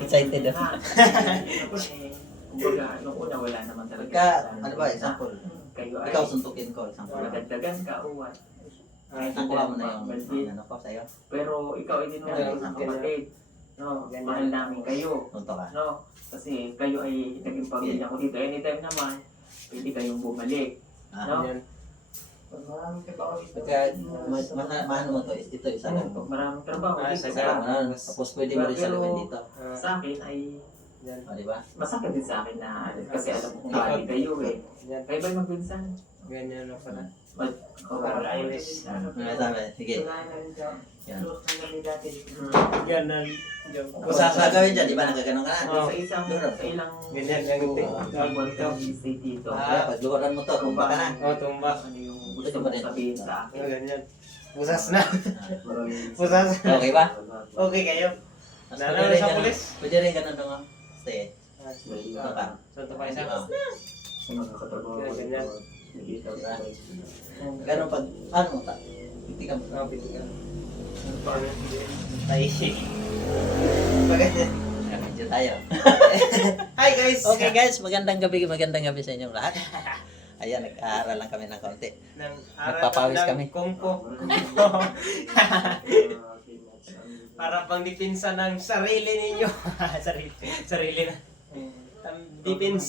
Excited na. ako. Kumbaga, nung una wala naman talaga. Pagka, ano ba, example, Kayo ay ikaw suntukin ko, example. nadagdagan ka o what. Nakuha mo na yung ano ko sa'yo. Pero ikaw ay dinunod ng kapatid. No, mahal namin kayo. Sunto ka. No, kasi kayo ay naging pamilya ko dito. Anytime naman, pwede kayong bumalik. No? Pagka, mahal mo to, ito isa lang ko. Maraming trabaho dito. Isa lang, ano, tapos pwede mo rin salawin dito. Sa akin ay O, di ba? masakit din sa akin na kasi alam ko kung bali kayo eh. Kayo ba'y magbinsan? Ganyan na pala. Para Irish. May sabi, sige. Yan. Yan na. Kung sa gawin dyan, di ba nagaganon ka na? Sa ilang Ganyan lang ito. state dito. Kaya pagluhuran mo to, kumpa ka na. Tumba. Ano yung gusto mo sabihin sa akin? Ganyan. Pusas na. Pusas. Okay ba? Okay kayo. Mas Nalaman sa pulis? Pwede rin ganun nung stay. Ito ka. Sunto pa isa. Sa mga katrabaho ko. Ganyan. Ganun pag, ano mo ta? Hindi ka mo. Piti ka. Tay. Pagkanya. Medyo tayo. Hi guys! Okay guys, magandang gabi sa inyong lahat. Ayan, nag-aaral lang kami ng konti. Nagpapawis kami. Kungpo. Para pang dipinsa ng sarili ninyo. sarili na. Dipins.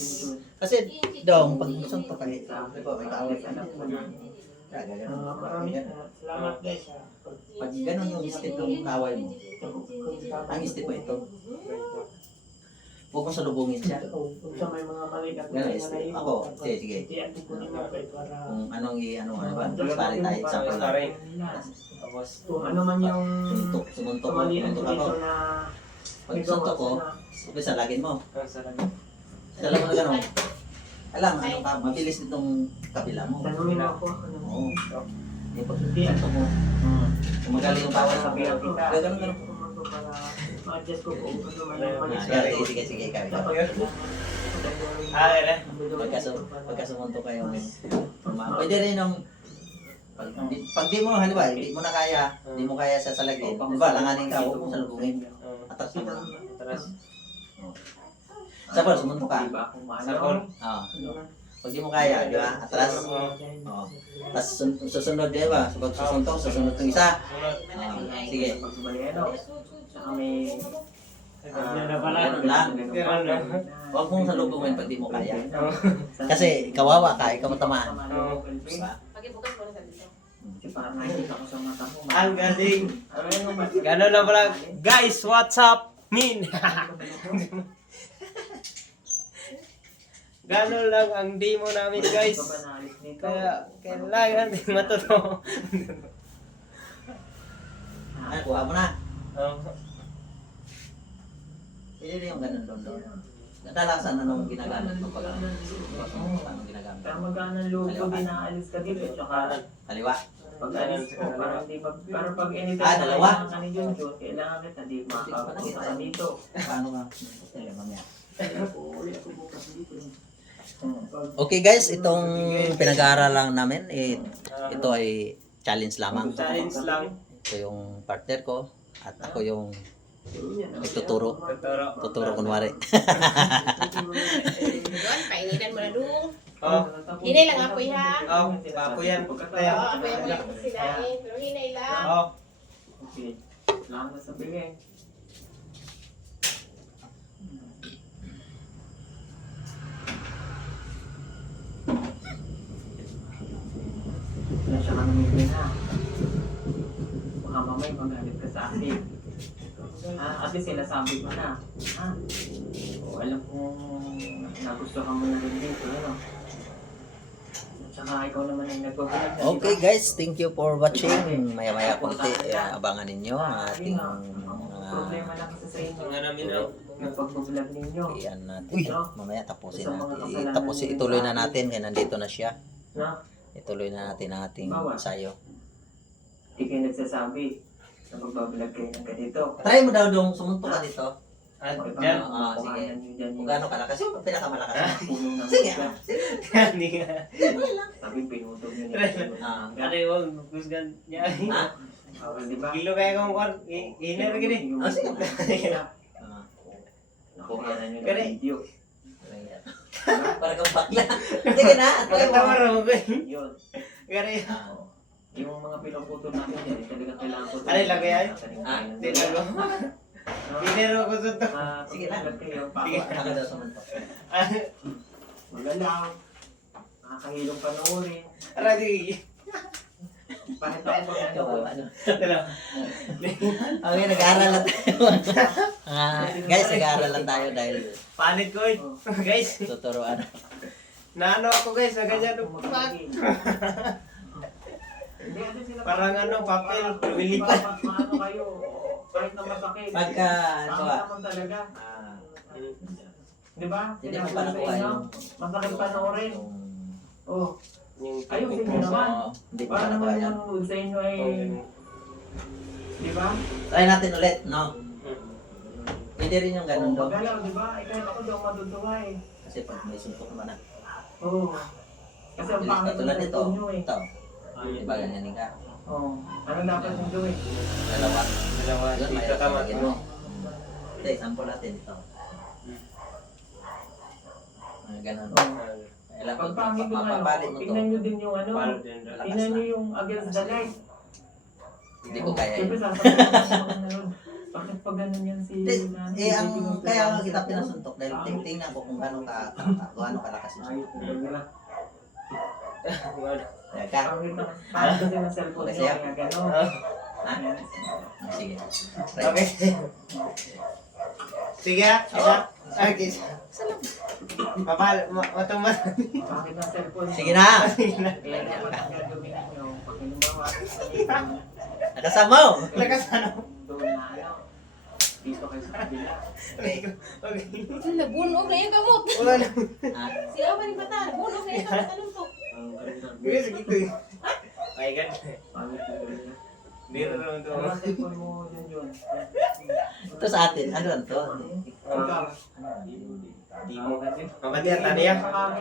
Kasi, dong, pag sunto ka nito, di ba, may kaawit ka na. Salamat guys. Pag ganun yung step ng kaway mo, ang step mo ito, huwag mo salubungin siya. Sa may mga maliit Ganun step. Ako, sige. Kung anong ano ba, pare tayo, example lang. Tapos, Kung ano man yung Sumuntok ko, maliit suntok ako. dito na Pag suntok ko, umpisa lagin mo. sarap. Alam mo na gano'n. Alam, ano ka, mabilis itong kabila mo. tanungin ako. Oo. Yung pag suntok mo, magaling yung bawal sa kabila. Ganun. Ma-adjust ko kung ano man yung mali. Sige, ikaw. Kaya. Pagkasumuntok kayo, pwede rin yung pag di mo, halimbawa, hindi mo na kaya, hindi mo kaya sa salagin, di ba, langanin ka, huwag mo salubungin. Atras mo. Sabol, sumuntok ka. Sabol. Pag di mo kaya, di ba, atras. Tapos susunod, di ba, pag susuntok, susunod ng isa. Sige. Saka may Ganun lang. Huwag mong salubungin pag di mo kaya. Kasi kawawa ka, ikaw matamaan. Diba? Kasi parang nakikita ko sa mata mo. Ang galing. Gano'n lang pala. Guys, what's up? Min. Gano'n lang ang demo namin guys. Kaya kailangan din matuto. Kuha mo na. Pwede rin yung ganun doon. Kadalasan anong ginagamit mo pag anong ginagamit? Pero magkano luto din naalis ka dito. Tsaka Kaliwa. pag alis ko, parang di ba, pero pag anytime dalawa? kailangan ka ni Junjun, kailangan kita, di makakapunta ka dito. Paano ka? Mamaya. Okay guys, itong pinag-aaral lang namin, ito ay challenge lamang. Challenge lang. Ito yung partner ko at ako yung nagtuturo. Tuturo kunwari. Doon, painitan mo na doon. Hinay lang apoy ha. Papo yan. Apoy mo yung sinain, pero hinay lang. Okay. Lang na sabihin. Na siya ka namimili na. Baka mamay magalit ka sa akin. At least sinasabi mo na. O alam kong nagustuhan mo na rin dito. Ano? At saka ikaw naman yung nagbabalag na. Okay guys, thank you for watching. Maya-maya konti, abangan ninyo ang ating problema lang kasi sa inyo. Nga namin na. Yung pagbabalag ninyo. iyan natin. Mamaya tapusin natin. Ituloy na natin kaya nandito na siya. Na? Ituloy na natin ang ating ensayo. Hindi kayo nagsasabi na magbabalag kayo ng ganito. Try mo daw dong sumuntok ka dito. Yan. Sige. Kung gaano kalakas, yung pinakamalakas. Puno ng Sige. isda. Hindi nga. Sabi pinutog nyo Ah. Ano yung gusgan niya? Di ba? Kilo kaya kong kwan. Hiner gini. Ah, sige. Kopyanan nyo ng Kaya- video. Para kang bakla. Sige na, at Bakit tama mo. mo ko eh. Yun. Gari. Oo. Yung mga pinuputol natin yan, talagang kailangan ko. Ano yung lagay ay? Ah, Di na ko. Dinero ko sa to. Sige lang. Kayo, Sige. Ako daw sumuntok. magalaw. Nakakahilong panoorin. Aradi. Bakit ako ba Ikaw ba, ano? Dalawa. Okay, nag-aaral lang tayo. Guys, nag-aaral lang tayo dahil Panit ko eh. Guys. tuturuan. Naano ako guys, na ganyan. Hindi, ano sila. Parang ano, papel, lumilipad. Paano kayo? Kahit na masakit. Pagka, ano Pangit ba? naman talaga. Di ba? Hindi mo Sinasabi pa sa nakuha inyo, yung... masakit panoorin. Oh, Yung ayusin nyo naman. Oo, hindi mo Para pa nakuha naman yan. yung nanonood sa inyo ay, di ba? Try natin ulit, no? Pwede rin yung ganun daw. Magalaw, di ba? Eh, kahit ako daw matutuwa eh. Kasi pag may suntok naman na. Oo. Kasi ang pangit ng Tulad ito. cellphone nyo eh. Ito. Di ba ganyan ka? Oo. Ano dapat nyo gawin? Dalawa. Dalawa, Yun, dito mahirap tama. lagyan mo. Hindi, sample natin ito. Ganun. Alam ko, Pag pangit yung ano, mapapalit mo to. tingnan nyo din yung ano. Parang din. Tingnan nyo yung against the light. Hindi ko kaya Siyempre yun. sasabihin ko sa mga nanonood, bakit pa ganun yan si Hindi, ang kaya nga kita pinasuntok dahil tingnan ko kung gano'ng gaano kalakas yung suntok. Kaya ka. Pangit na. Pangit kasi ng cellphone nyo, kaya gano'n. Ha? Sige. Okay. Sige ah, isa. Okay. Matumal. Pangit ng cellphone. Sige na. Kaya dapat ang gagawin nyo, pag halimbawa, Nakasama mo. Nakasano. doon na ano, dito kayo sa kabila. Okay. Okay. Nabunog na yung gamot. Wala na. Ha? Sila pa rin bata. Nabunog na yung gamot. Anong to? Sige, sige ito eh. My God. Pangit na gawin niya. Hindi na naman ito. Ano ang cellphone mo dyan, John? Ito sa atin. Ano lang to? Ikaw. Di mo. Mamatiyan, taniya.